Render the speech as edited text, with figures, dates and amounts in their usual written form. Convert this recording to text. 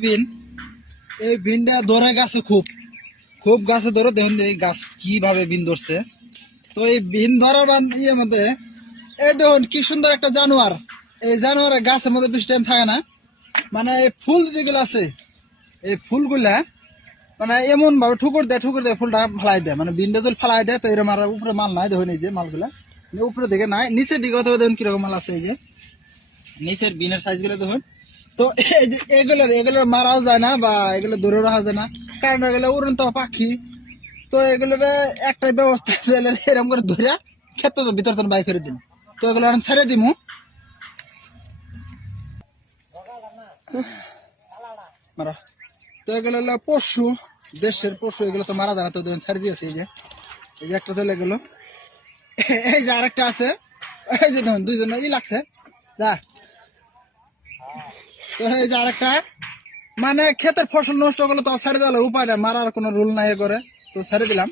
বিন এই বিনটা ধরে গাছে খুব খুব গাছে ধরে দেখুন এই গাছ কিভাবে বিন ধরছে। তো এই বিন ধরার ইয়ে মধ্যে এই দেখুন কি সুন্দর একটা জানোয়ার। এই জানোয়ারের গাছের মধ্যে বেশি টাইম থাকে না, মানে এই ফুল যেগুলো আছে এই ফুলগুলা মানে এমন ভাবে ঠুকুর দেয় ফুলটা ফালাই দেয়, মানে বিনটা যদি ফালাই দেয় তো এরকম আর উপরে মাল নাই। দেখুন এই যে মালগুলা উপরে দিকে নাই, নিচের দিকে অথবা দেখুন কিরকম মাল আছে। এই যে নিচের বিনের সাইজ গুলো দেখুন। তো এই যে এগুলোর মারাও যায় না বা এগুলো ধরে রাখা যায় না, কারণ এগুলো উড়ন্ত পাখি। তো এগুলোর একটাই ব্যবস্থা আছে, এরকম করে ধরে ক্ষেত্র ভিতর তো বাই করে দিন। তো এগুলো এখন ছেড়ে দিমু। মারা তো এগুলো হলো পশু, দেশের পশু, এগুলো তো মারা যায় না। তো দেখুন ছেড়ে দিয়েছে। এই যে একটা চলে গেল, এই যে আরেকটা আছে। এই যে দেখুন দুইজন লাগছে যা। তো এই যে আরেকটা, মানে ক্ষেতের ফসল নষ্ট করলে তো ছেড়ে দিলে উপায় নাই, মারার কোনো রুল নাই করে, তো ছেড়ে দিলাম।